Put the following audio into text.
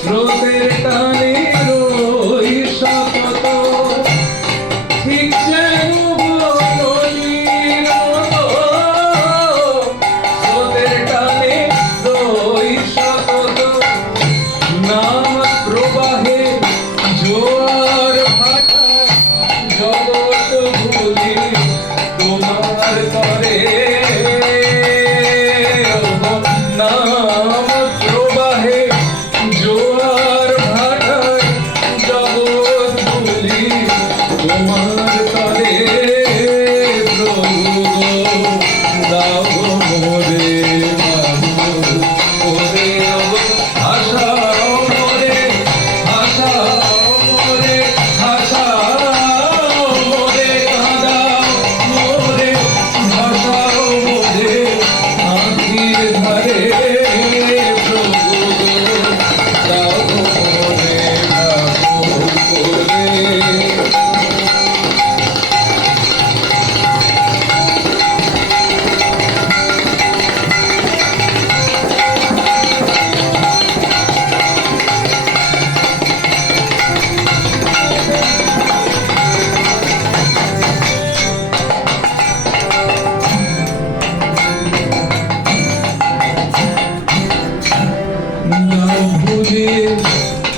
স্রোতের টানে রই শপথ ঠিক যেন স্রোতের টানে রই শপথ নাম প্রবাহে জোয়ার ভাটা জগৎ তোমার তরে Yeah.